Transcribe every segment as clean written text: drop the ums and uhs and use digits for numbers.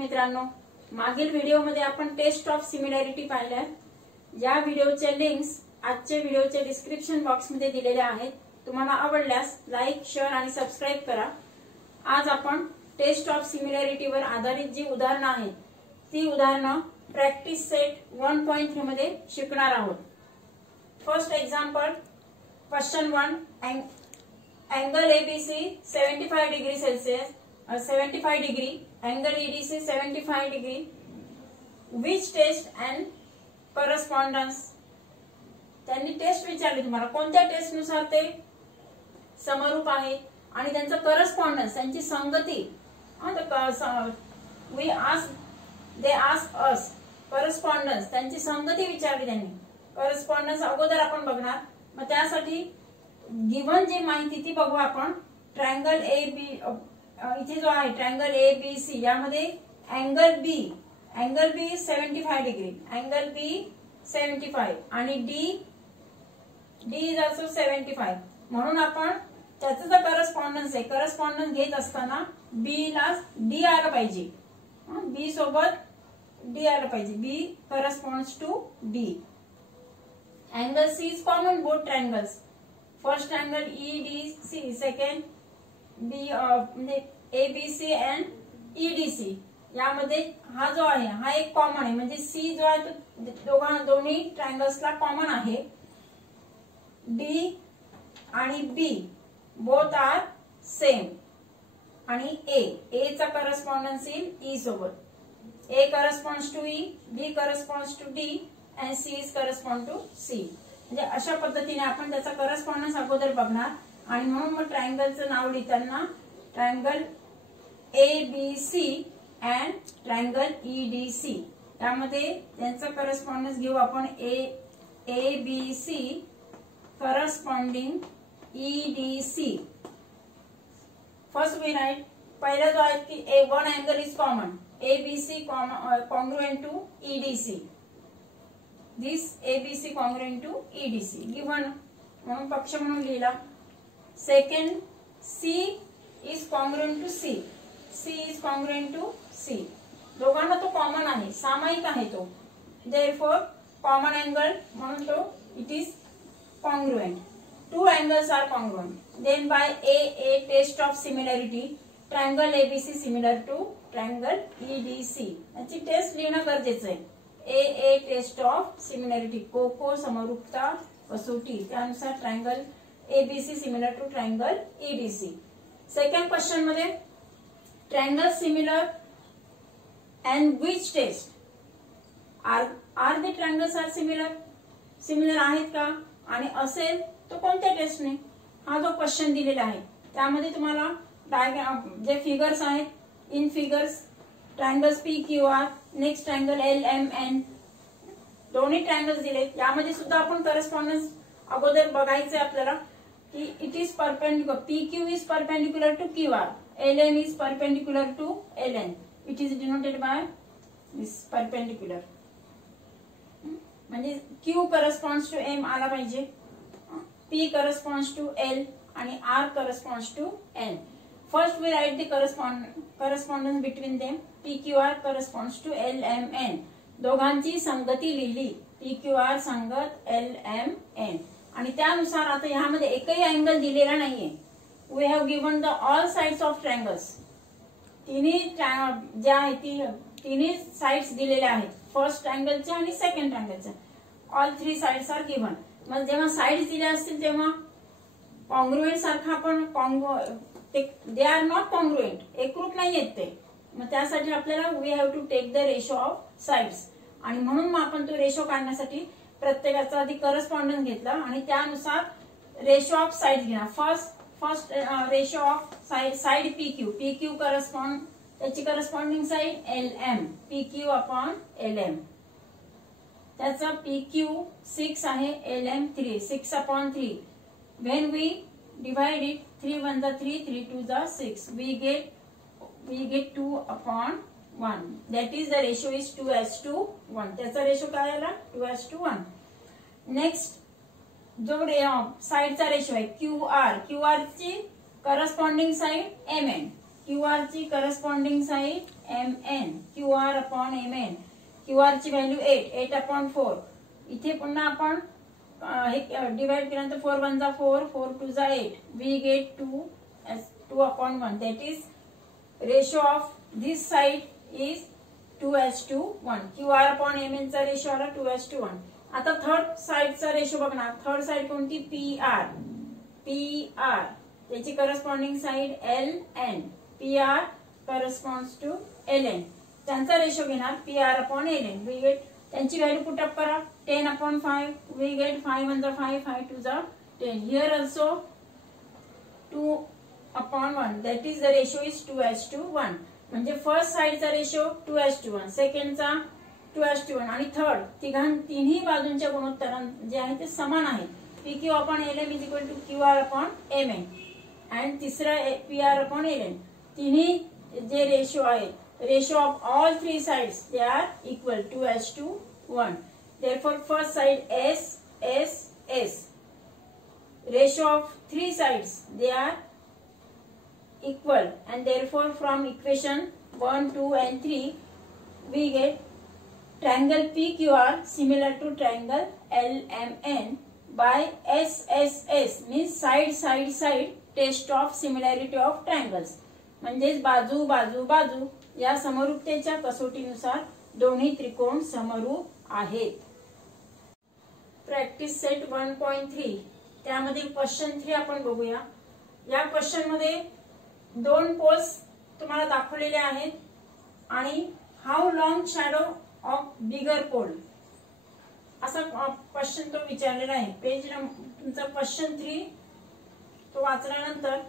मित्रांनो, मागील व्हिडिओमध्ये आपण टेस्ट ऑफ सिमिलॅरिटी पाहिल्या। या व्हिडिओचे लिंक्स आजच्या व्हिडिओच्या डिस्क्रिप्शन बॉक्स मध्ये दिलेले आहेत। तुम्हाला आवडल्यास लाईक, शेअर आणि सबस्क्राइब करा। आज आपण टेस्ट ऑफ सिमिलॅरिटी वर आधारित जी उदाहरणं आहेत ती उदाहरणं प्रॅक्टिस सेट 1.3 मध्ये शिकणार आहोत। First example, question 1, angle ABC 75 degree Celsius 75 degree, angle EDC 75 degree, which test and correspondence. त्यांनी टेस्ट विचारली तुम्हाला, कोणत्या टेस्ट नुसार ते समरूप आहे आणि त्यांचा करस्पॉन्डन्स, त्यांची संगती। दे आस्क अस करस्पॉन्डन्स, त्यांची संगती विचारली त्यांनी। करस्पॉन्डन्स अगोदर आपण बघणार, मग त्यासाठी गिव्हन जी माहिती ती बघू आपण। ट्रायंगल ए बी, इथे जो आहे ट्रायंगल ए बी सी, यामध्ये अँगल बी 75 डिग्री, अँगल बी 75 आणि डी इज ऑल्सो 75, म्हणून आपण त्याचा जो करस्पॉन्डन्स आहे, करस्पॉन्डन्स घेत असताना बी ला डी आलं पाहिजे, बी सोबत डी आलं पाहिजे, B corresponds to D. Angle C is common both triangles, first angle EDC, second B म्हणजे एबीसी अँड ईडीसी, यामध्ये हा जो आहे हा एक कॉमन आहे, म्हणजे सी जो आहे तो दोन्ही ट्रायंगल्सला कॉमन आहे। डी आणि बी बोथ आर सेम, आणि ए चा करस्पॉन्डन्स येईल ई सोबत। A corresponds to E, B corresponds to D and C is correspond to C. म्हणजे अशा पद्धतीने आपण त्याचा करस्पॉन्डन्स अगोदर बघणार, आणि म्हणून मग ट्रायंगलचं नाव लिहिताना triangle ABC and triangle EDC, यामध्ये त्यांचा करस्पॉन्डन्स घेऊ आपण। ABC corresponding EDC. First we write, पहिला जो आहे की one angle is common, ABC congruent to EDC, this ABC congruent to EDC given, म्हणून पक्ष म्हणून लिहिला। Second, C is congruent to C, C is congruent to C, दोघांना तो कॉमन आहे, सामायिक आहे तो, देयरफॉर कॉमन अँगल, म्हणून तो it is congruent. Two angles are congruent, then by a test of similarity, triangle ABC similar to triangle EDC, याची test लिहिणं गरजेचं आहे। ए टेस्ट ऑफ सिमिलॅरिटी, कोको समरूपता कसोटी, त्यानुसार triangle ABC similar to triangle EDC. Second question मध्ये, triangle similar and which test are the triangles are similar आहेत का, आणि असेल तो कोणत्या टेस्टने, हा जो क्वेश्चन दिलेला आहे त्यामध्ये तुम्हाला डायग्राम जे फिगर्स आहेत, in figures triangles P Q R, next triangle L M N, दोन्ही ट्रायंगल्स दिले। यामध्ये सुद्धा आपण करस्पॉन्डन्स अगोदर बघायचे आपल्याला की it is perpendicular, P Q is perpendicular to Q R, L M is perpendicular to L N, it is denoted by this perpendicular, म्हणजे क्यू करस्पॉन्ड्स टू एम आला पाहिजे, पी करस्पॉन्ड्स टू एल आणि R corresponds to N. First we write the correspondence between them, P Q R corresponds to L M N, दोघांची संगती लिहिली, P Q R संगत L M N, आणि त्यानुसार आता ह्यामध्ये एकही अँगल दिलेला नाहीये। We have given the all sides of triangles, तिन्ही ज्या आहेत तिन्ही साइड्स दिलेल्या आहेत, फर्स्ट ट्रायंगलच्या आणि सेकंड ट्रायंगलच्या, all three sides are given. मग जेव्हा साइड्स दिल्या असतील तेव्हा कॉन्ग्रुएंट सारखा आपण दे आर नॉट कॉन्ग्रुएंट, एकरूप नाही आहेत ते, मग त्यासाठी आपल्याला we have to take the ratio of sides, आणि म्हणून मग आपण तो रेशो काढण्यासाठी प्रत्येकाचा आधी करस्पॉन्डन्स घेतला आणि त्यानुसार रेशो ऑफ साइड्स घेणार। First ratio of side P Q correspond, त्याची corresponding side L M, P Q upon L M, त्याचा पी क्यू 6 आहे, L M 3, 6 upon 3, when we divide it, 3 1 जा 3, 3 2 जा 6, we get 2 upon 1, that is the ratio is 2:1, त्याचा ratio काय आला 2:1। Next जो साइडचा रेशो आहे क्यू आर ची corresponding side M N, Q R ची corresponding side LMN QR upon MN. QR ची व्हॅल्यू 8 अपॉन 4. इथे पुन्हा आपण हे डिवाइड केल्यानंतर 4 1 जा 4 4 2 जा 8. We get 2 upon 1. That is ratio of this side is 2:1. QR upon MN चा रेशो आला 2:1. आता थर्ड साइडचा रेशो बघणार. थर्ड साइड कोणती? PR. त्याची corresponding side LN. PR corresponds to LN. त्यांचा रेशो घेणार PR upon LN. We get त्यांची व्हॅल्यू पुट अप करा. 10 अपॉन 5. वी गेट 5 1 जा 5 5 2 जा 10. Here also 2 upon 1. That is the ratio is 2:1. म्हणजे फर्स्ट साइडचा रेशो 2:1, सेकंडचा 2:1 आणि थर्ड तिन्ही बाजूंच्या गुणोत्तर जे आहे ते समान आहेत. PQ upon LM is equal to QR upon MN. And तिसरा PR अपॉन LN. तिन्ही जे रेशो आहेत, ratio of all three sides they are equal 2:1. Therefore first side S. Ratio of three sides they are equal, and therefore from equation 1, 2 and 3 we get triangle PQR similar to triangle LMN by SSS means side test of similarity of triangles. म्हणजेच बाजू बाजू बाजू या समरूपतेच्या कसोटीनुसार दोन्ही त्रिकोण समरूप आहेत. Practice set 1.3 त्यामधील क्वेश्चन 3 आपण बघूया. या क्वेश्चन मध्ये 2 पोल्स तुम्हाला दाखवलेले आहेत आणि how long shadow of bigger pole असा क्वेश्चन तो विचारलेला आहे. पेज तुमचा क्वेश्चन 3 तो वाचल्यानंतर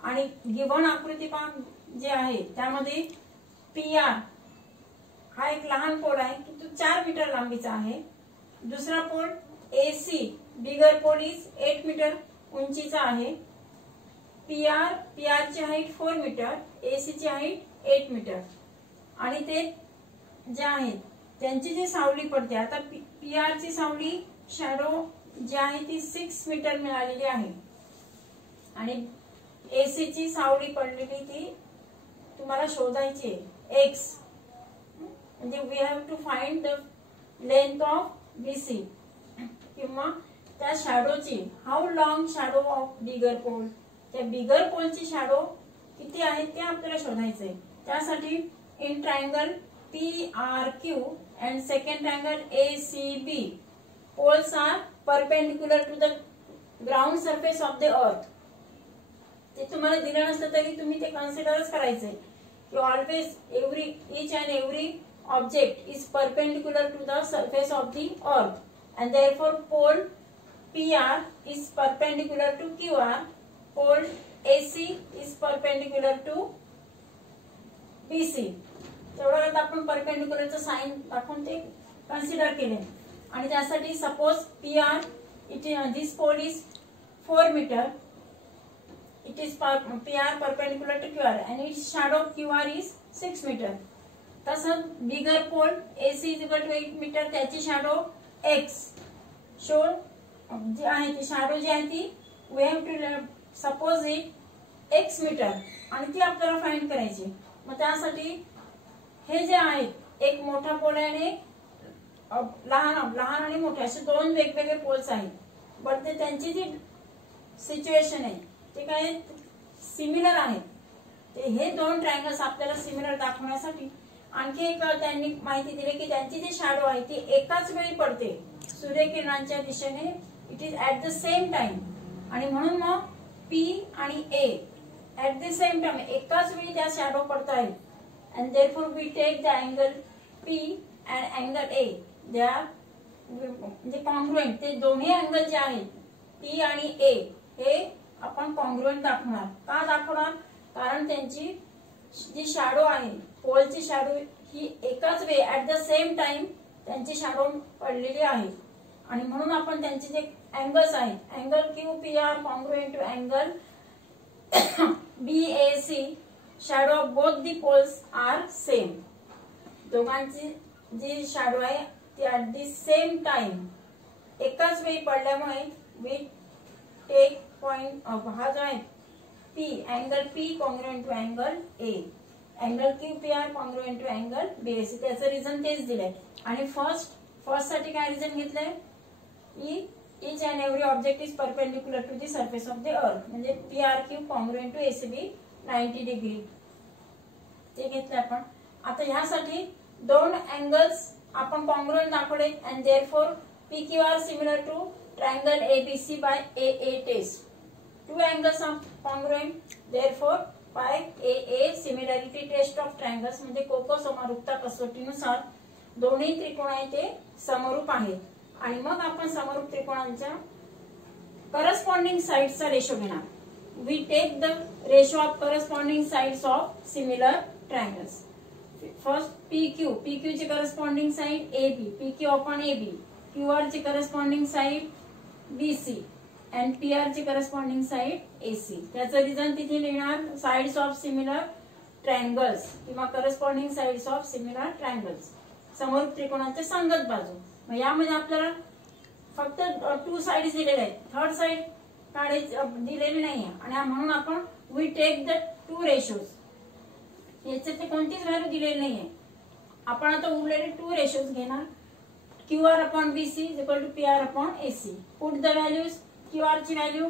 आणि गिवन आकृती जे आहे त्यामध्ये PR हा एक लहान पोल आहे की तो 4 मीटर लांबीचा आहे. दुसरा pole AC bigger pole is 8 metre उंचीचा आहे. PR ची हाईट 4 मीटर, AC ची हाईट 8 मीटर आणि ते जे आहेत त्यांची जी सावली पडते, आता PR ची सावली शॅडो जी आहे ती 6 मीटर मिळालेली आहे आणि AC ची सावली पडलेली ती तुम्हाला शोधायची आहे X. म्हणजे we have to find the length of BC किंवा त्या शॅडोची how long shadow of bigger pole. त्या बिगर पोलची शॅडो किती आहे ते आपल्याला शोधायचे आहे. त्यासाठी in triangle PRQ and second triangle ACB poles are perpendicular to the ground surface of the earth. ते तुम्हाला दिलं नसलं तरी तुम्ही ते कन्सिडरच करायचंय की always each and every object is perpendicular to the surface of the earth and therefore pole PR is perpendicular to QR, pole AC is perpendicular to BC. तेवढं आपण परपेंडिक्युलरचं साइन दाखवून ते कन्सिडर केले आणि त्यासाठी suppose PR this pole is 4 meter, it is PR perpendicular to QR and its shadow QR is 6 meter. तसं bigger pole AC is equal to 8 meter, त्याची shadow X शो जी आहे ती शॅडो जी आहे ती we have to suppose it X metre आणि ती आपल्याला फाइंड करायची. मग त्यासाठी हे जे आहेत एक मोठा पोल आहे आणि लहान आणि मोठे असे 2 वेगवेगळे पोल्स आहेत. बट ते त्यांची जी सिच्युएशन आहे ते काय सिमिलर आहेत. ते हे 2 ट्रायंगल्स आपल्याला सिमिलर दाखवण्यासाठी आणखी एक त्यांनी माहिती दिली की त्यांची जी शॅडो आहे ती एकाच वेळी पडते सूर्यकिरणांच्या दिशेने. It is at the same time आणि म्हणून मग P आणि A at the same time एकाच वेळी त्या शॅडो पडत आहेत. And therefore we take the angle P and angle A. They are म्हणजे कॉन्ग्रुएंट. ते दोन्ही अँगल जे आहेत P आणि A हे आपण कॉन्ग्रुएंट दाखवणार. का दाखवणार? कारण त्यांची जी शॅडो आहे पोलची शॅडो ही एकाच वेळी ऍट द सेम टाइम त्यांची शॅडो पडलेली आहे आणि म्हणून आपण त्यांचे जे अँगल्स आहेत angle QPR congruent to angle BAC shadow of both the poles are same. दोघांची जी शॅडो आहे ती at the same time एकाच वेळी पडल्यामुळे we take point of हा जो आहे P angle P congruent to angle A angle QPR congruent to angle BAC. त्याचं रिझन तेच दिलंय. आणि फर्स्ट साठी काय रिझन घेतलंय, each and every object is perpendicular to the surface of the earth. म्हणजे PRQ congruent to ACB 90 degree ते घेतलं आपण. आता ह्यासाठी दोन अँगल्स आपण कॉन्ग्रुएंट दाखवले and therefore PQR similar to triangle ABC by AA test. Two angles are congruent, therefore by AA similarity test of triangles म्हणजे कोको समरूपता कसोटीनुसार दोन्ही त्रिकोणाचे समरूप आहेत. आणि मग आपण समरूप त्रिकोणांच्या करस्पॉन्डिंग साइड्सचा रेशो घेणार. We take the ratio of corresponding sides of similar triangles. First PQ ची corresponding side AB, PQ upon AB, QR ची corresponding side BC and PR ची करस्पॉन्डिंग साइड AC. त्याचं रिझन तिथे लिहिणार साइड्स ऑफ सिमिलर ट्रायंगल्स किंवा corresponding sides of similar triangles, समरूप त्रिकोणाचे संगत बाजू. मग यामध्ये आपल्याला फक्त 2 साइड्स दिलेल्या आहेत, थर्ड साइड दिलेली नाहीये. आणि म्हणून आपण वी टेक द 2 रेशोज. याच्यात कोणतीच व्हॅल्यू दिलेली नाहीये. आपण आता उरलेले 2 रेशोज घेणार. QR upon BC is equal to PR upon AC. Put the values. QR ची व्हॅल्यू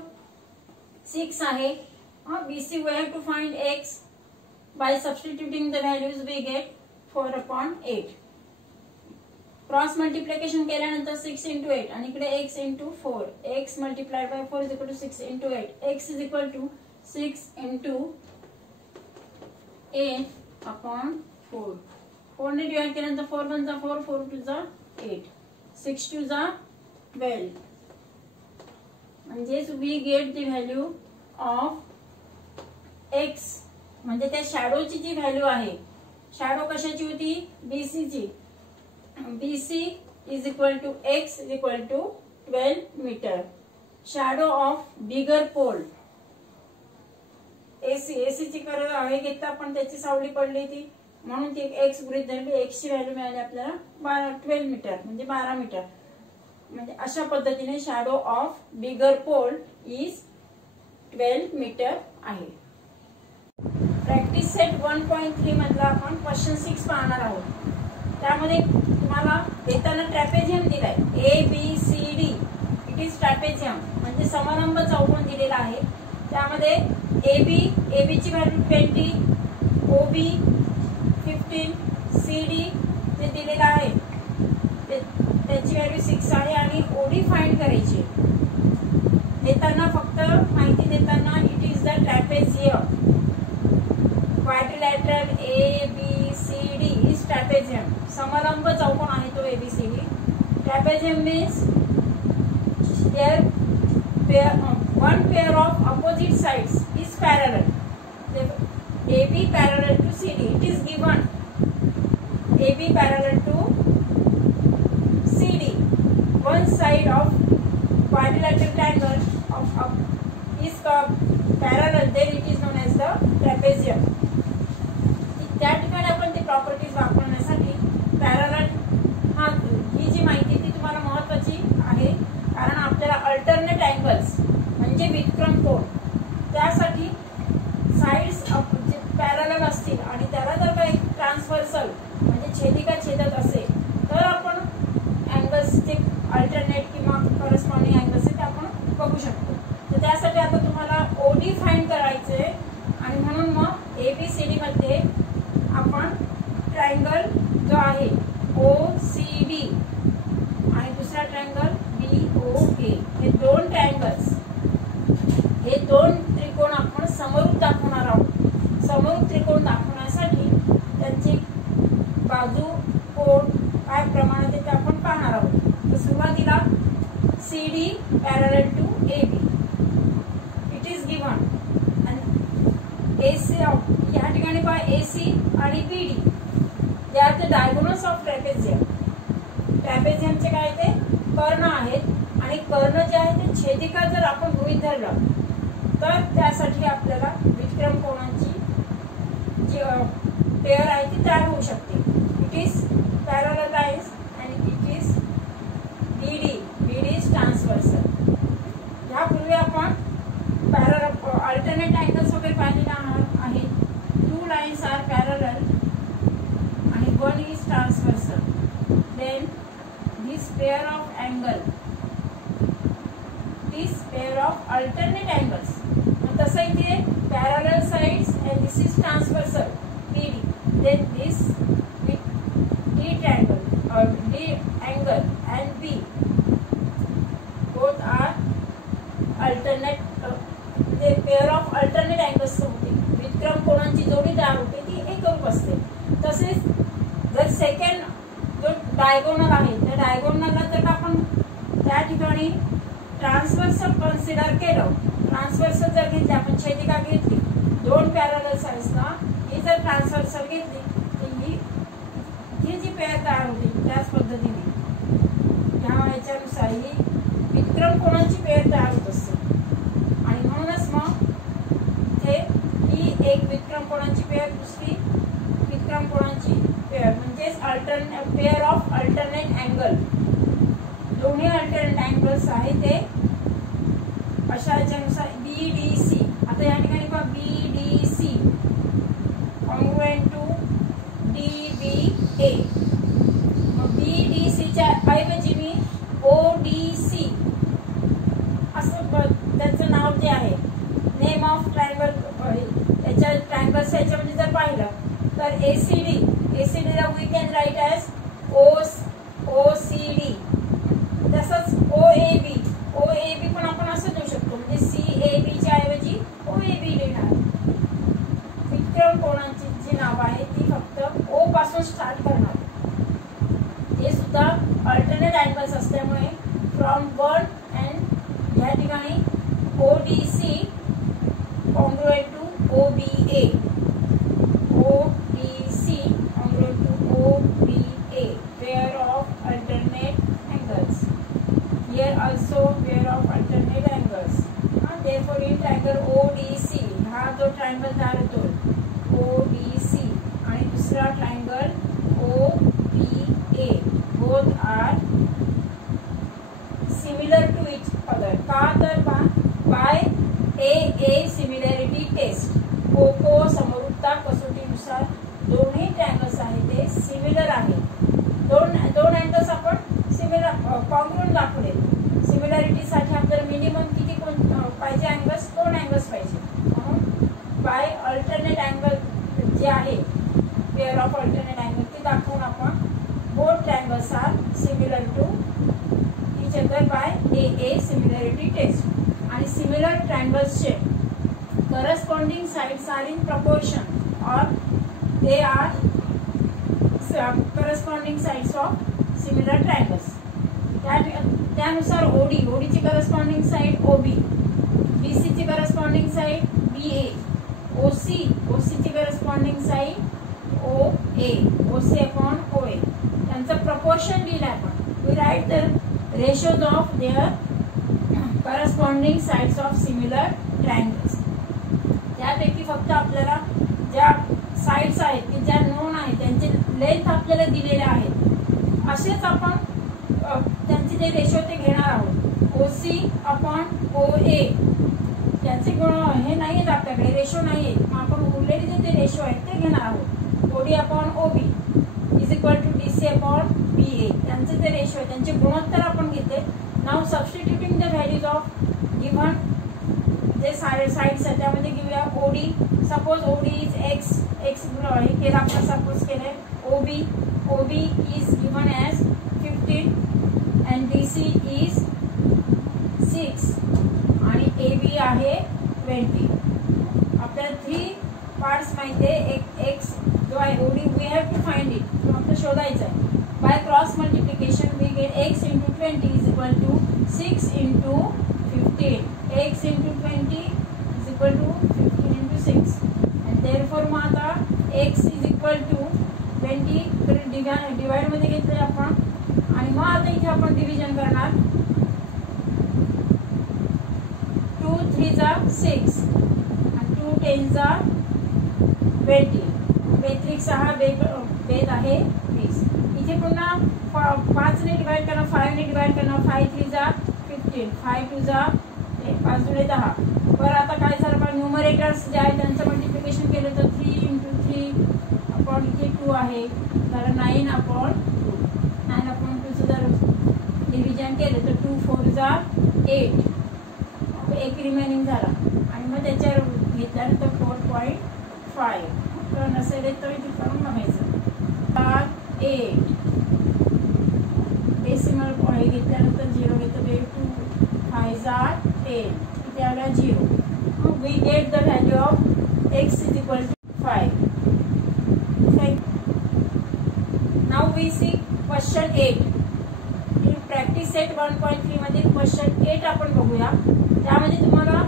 6 आहे. BC we have to find X. By substituting the values we get 4 upon 8. Cross multiplication केल्यानंतर 6 into 8 आणि इकडे x into 4. x multiplied by 4 is equal to 6 into 8. x is equal to 6 into 8 upon 4. 4 ने divide केल्यानंतर 4 1 जा 4, 4 2 जा 8, 6 2 जा 12. म्हणजेच we get the value of x. म्हणजे त्या शॅडोची जी व्हॅल्यू आहे, शॅडो कशाची होती, BC ची. BC is equal to X is equal to 12 meter. Shadow of bigger pole. AC ची करत आहे घेतला पण त्याची सावली पडली ती म्हणून ती X गृहीत धरली. X ची व्हॅल्यू मिळाली आपल्याला 12 मीटर म्हणजे 12 मीटर. म्हणजे अशा पद्धतीने shadow of bigger pole is 12 metre आहे. प्रॅक्टिस सेट 1.3 मधला आपण क्वेश्चन 6 पाहणार आहोत. त्यामध्ये तुम्हाला देताना ट्रॅपेझियम दिलाय ABCD. इट इज ट्रॅपेझियम म्हणजे समलंब चौकोन दिलेला आहे. त्यामध्ये AB ची व्हॅल्यू 20, OB 15, CD जे दिलेला आहे त्याची व्हॅल्यू 6 आहे आणि OD फाइंड करायची. देताना फक्त माहिती देताना it is the trapezium. Quadrilateral ABCD is trapezium. समलंब चौकोन आहे तो ABCD. Trapezium means one pair of opposite sides is parallel. AB parallel to CD. It is given AB parallel to CD. One side of quadrilateral triangle is parallel. Then it is known as the trapezium. त्या ठिकाणी आपण ती properties वापरण्यासाठी parallel ही जी माहिती ती तुम्हाला महत्वाची आहे. कारण आपल्याला अल्टरनेट अँगल्स म्हणजे व्युत्क्रम कोन त्यासाठी साइड्स जे पॅरलल असतील आणि त्याला जर काही ट्रान्सव्हर्सल म्हणजे छेदिका छेदत असेल तर आपण अँगल्सचे अल्टरनेट किंवा करस्पॉन्डिंग अँगल्स ते आपण बघू शकतो. तर त्यासाठी आता तुम्हाला OD फाइंड करायचे आणि म्हणून मग ABCD मध्ये आपण ट्रायंगल जो आहे OCD आणि दुसरा ट्रायंगल BOA हे दोन ट्रायंगल्स हे दोन त्रिकोण आपण समरूप दाखवणार आहोत. समरूप त्रिकोण दाखवण्यासाठी त्यांची बाजू कोण काय प्रमाणात आहे ते आपण पाहणार आहोत. तर सुरुवातीला CD parallel to AB it is given आणि AC या ठिकाणी पहा AC आणि BD they are the diagonals of trapezium. ट्रॅपेझियमचे काय ते कर्ण आहेत आणि कर्ण जे आहे ते छेदिका जर आपण गृहीत धरलं तर त्यासाठी आपल्याला व्युत्क्रम कोनाची जी पेअर आहे ती तयार होऊ शकते. It is parallel lines and it is BD is transversal. यापूर्वी आपण पॅरलल अल्टरनेट अँगल्स वगैरे पाहिलेले आहेत. 2 lines are parallel one is transversal. Then this pair of angle, this pair of alternate angles. तसं इथे parallel sides and this is transversal PD. Then this with D triangle or D angle and B, both are alternate. The pair of alternate angles होते. विक्रम कोणांची जोडी तयार होते ती एकरूप असते. तसेच जर सेकंड जो डायगोनल आहे त्या डायगोनलला जर आपण त्या ठिकाणी ट्रान्सव्हर्सल कन्सिडर केलं, ट्रान्सव्हर्सल जर घेतली आपण छेदिका घेतली दोन पॅरलल साइड्सना, ही जर ट्रान्सव्हर्सल घेतली तर ही जी पेअर तयार होते त्याच पद्धतीने याच्यानुसार ही विक्रम कोणांची पेअर तयार होत असते. आणि म्हणूनच मग हे ही एक विक्रम कोणांची पेअर, दुसरी विक्रम कोणांची पेअर, म्हणजेच पेअर ऑफ अल्टरनेट अँगल. दोन्ही अल्टरनेट अँगल्स आहेत ते अशा याच्यानुसार BDC. आता या ठिकाणी पहा BDC कॉन्ग्रुएंट टू DBA. मग BDC च्या ऐवजी मी ODC असं त्याचं नाव जे आहे नेम ऑफ ट्रायंगल, याच्या ट्रायंगल्स याच्यामध्ये जर पाहिलं तर ACD ला we can write as OCD. तसंच OAB पण आपण असं देऊ शकतो, म्हणजे CAB च्या ऐवजी OAB लिहिणार. विक्रम कोणांची जी नाव आहे ती फक्त O पासून स्टार्ट करणार. हे सुद्धा अल्टरनेट अँगल्स असल्यामुळे फ्रॉम वन अँड या ठिकाणी ODC congruent to OBA, ODC congruent to OBA, pair of alternate angles. Here also pair of alternate angles. Therefore in triangle ODC हा जो ट्रायंगल तयार होतो ODC आणि दुसरा triangle OBA, both are similar to each other. का तर by AA similarity test, कोको समरूपता कसोटीनुसार दोन्ही ट्रायंगल्स आहेत ते सिमिलर आहेत. दोन अँगल्स आपण सिमिलर कॉन्ग्रुएंट दाखवले. सिमिलॅरिटीसाठी आपल्याला मिनिमम किती पाहिजे अँगल्स, 2 अँगल्स पाहिजे. म्हणून बाय अल्टरनेट अँगल जे आहे पेअर ऑफ अल्टरनेट अँगल ते दाखवून आपण both triangles are similar to each other by AA similarity test. आणि सिमिलर ट्रायंगल्सचे corresponding sides are in proportion और they are corresponding sides of similar triangles. त्यानुसार ओडीची करस्पॉन्डिंग साइड OB, BC ची corresponding side BA, OCची corresponding side OA, OC upon OA. त्यांचं proportion लिहिलं आपण. We write the ratios of their corresponding sides of similar triangles. त्यापैकी फक्त आपल्याला ज्या साइड्स आहेत की ज्या नोन आहेत त्यांचे लेंथ आपल्याला दिलेले आहेत असेच आपण त्यांचे जे रेशो ते घेणार आहोत. OC अपॉन OA त्यांचे गुण हे नाही आहेत आपल्याकडे, रेशो नाही आहेत. मग आपण उरलेले जे ते रेशो आहेत ते घेणार आहोत. OD upon OB is equal to DC upon BA. त्यांचे जे रेशो आहेत त्यांचे गुणोत्तर आपण घेतले. नाव substituting the values of given जे साइड्स आहेत त्यामध्ये घेऊया OD. Suppose OD is X हे केलं आपण सपोज केलंय. OB is given as 15 and DC is 6 आणि AB आहे 20. आपल्याला 3 पार्ट्स माहिती आहे. एक X जो आहे OD we have to find it, आपल्याला शोधायचं आहे. By cross multiplication we get X into 20 is equal to 6 into 15. X into 20 is equal to 15 into 6 and therefore मग आता X is equal to 20 divide मध्ये घेतले आपण आणि मग आता इथे आपण डिव्हिजन करणार. 2 3 जा 6 आणि 2 10 जा 20. बेत्रिक 6 बेद आहे 20. इथे पुन्हा 5 ने डिवाइड करणार, 5 ने डिवाइड करणार. 5 3 जा 15, 5 2 जा 5 दुणे 10. बरं आता काय झालं, न्यूमरेटर्स जे आहे त्यांचं मल्टिप्लिकेशन केलं तर 3 into 3 अपॉन इथे 2 आहे. आहे, तर 9/2. 9/2 जर डिव्हिजन केलं तर 2 4 जा 8, एक रिमेनिंग झाला आणि मग त्याच्यावर घेतल्यानंतर 4.5 तर नसेल तर इथे करून बघायचं. 8 डेसिमल पॉईंट घेतल्यानंतर 0 घेतो, 2 5 जा 10, इथे आला 0. मग we get the value of x is equal to 5. Now we see question 8. Practice set 1.3 मधील क्वेश्चन 8 आपण बघूया. त्यामध्ये तुम्हाला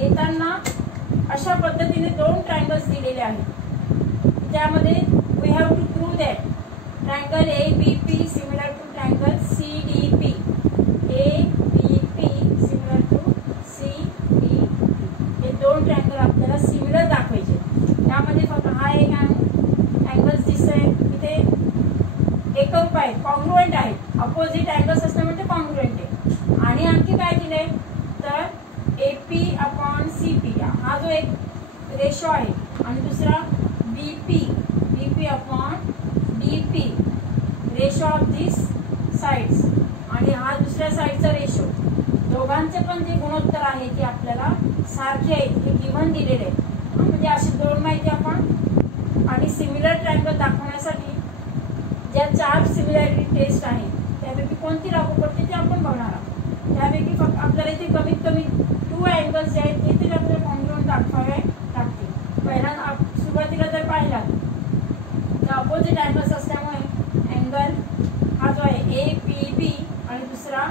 येताना अशा पद्धतीने 2 ट्रायंगल्स दिलेले आहेत. त्यामध्ये we have to prove that triangle ABP similar to triangle CDP. ABP similar to CDP. हे 2 ट्रायंगल आपल्याला सिमिलर दाखवायचे. त्यामध्ये फक्त हा एक अँगल्स दिसतोय इथे एकरूप आहे, कॉन्ग्रुएंट आहे. अपोजिट अँगल्स असणे म्हणजे कॉन्ग्रुएंट आहे. आणि आणखी काय दिलंय तर AP/CP हा जो एक रेशो आहे आणि दुसरा BP/DP ratio of this sides आणि हा दुसऱ्या साइडचा रेशो. दोघांचे पण जे गुणोत्तर आहे ते आपल्याला सारखे आहेत हे गिव्हन दिलेले आहे. म्हणजे अशी 2 माहिती आपण आणि सिमिलर ट्रायंगल दाखवण्यासाठी ज्या 4 सिमिलॅरिटी टेस्ट आहे त्यापैकी कोणती लागू पडते ते आपण बघणार आहोत. त्यापैकी फक्त आपल्याला इथे कमीत कमी 2 अँगल्स जे आहेत ते तरी आपल्याला कॉन्ग्रुएंट दाखवावे लागतील. पहिला सुरुवातीला जर पाहिला तर अपोजिट अँगल्स असल्यामुळे अँगल हा जो आहे APB आणि दुसरा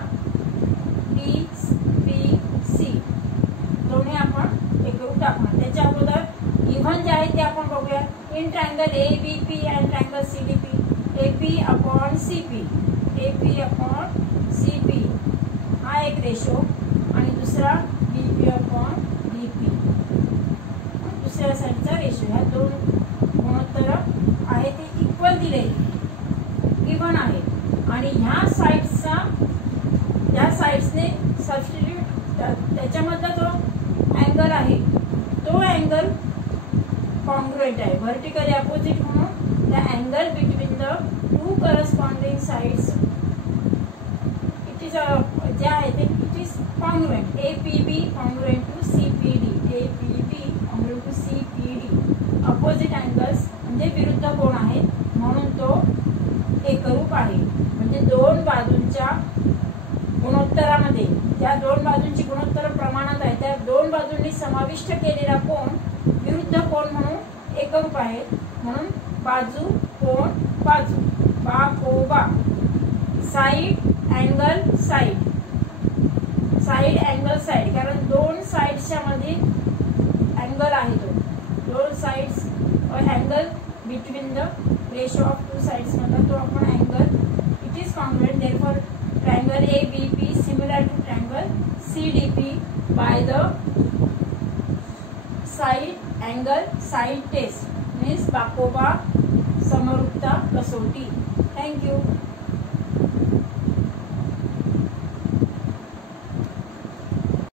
DPC दोन्ही आपण एकरूप दाखवणार. त्याच्या अगोदर गिव्हन जे आहे ते आपण बघूया. In triangle ABP and triangle CDP AP/CP. AP/CP हा एक रेशो आणि दुसरा DP/DP दुसऱ्या साईडचा रेशो. ह्या 2 गुणोत्तर आहे ते इक्वल दिलेले गिव्हन आहे आणि ह्या साइड्सचा या साइड्सने सबस्टिट्यूट त्याच्यामधला जो अँगल आहे तो अँगल कॉन्ग्रुएंट आहे, व्हर्टिकली अपोजिट म्हणून the angle between the 2 corresponding sides it is जे आहे ते it is congruent. APB congruent to CPD. APB congruent to CPD. Opposite angles म्हणजे विरुद्ध कोण आहेत म्हणून तो एकरूप आहे. म्हणजे 2 बाजूंच्या गुणोत्तरामध्ये ज्या 2 बाजूंची गुणोत्तर प्रमाणात आहे त्या 2 बाजूंनी समाविष्ट केलेला कोण विरुद्ध कोण म्हणून एकरूप आहे. म्हणून बाजू कोण बाजू बा side angle side side angle side कारण 2 साइड्सच्या मध्ये अँगल आहे तो 2 sides angle between the ratio of 2 sides मधला तो आपण angle it is congruent. Therefore triangle ABP similar to triangle CDP by the side angle side test means बाकोबा समरूपता कसोटी. थँक्यू.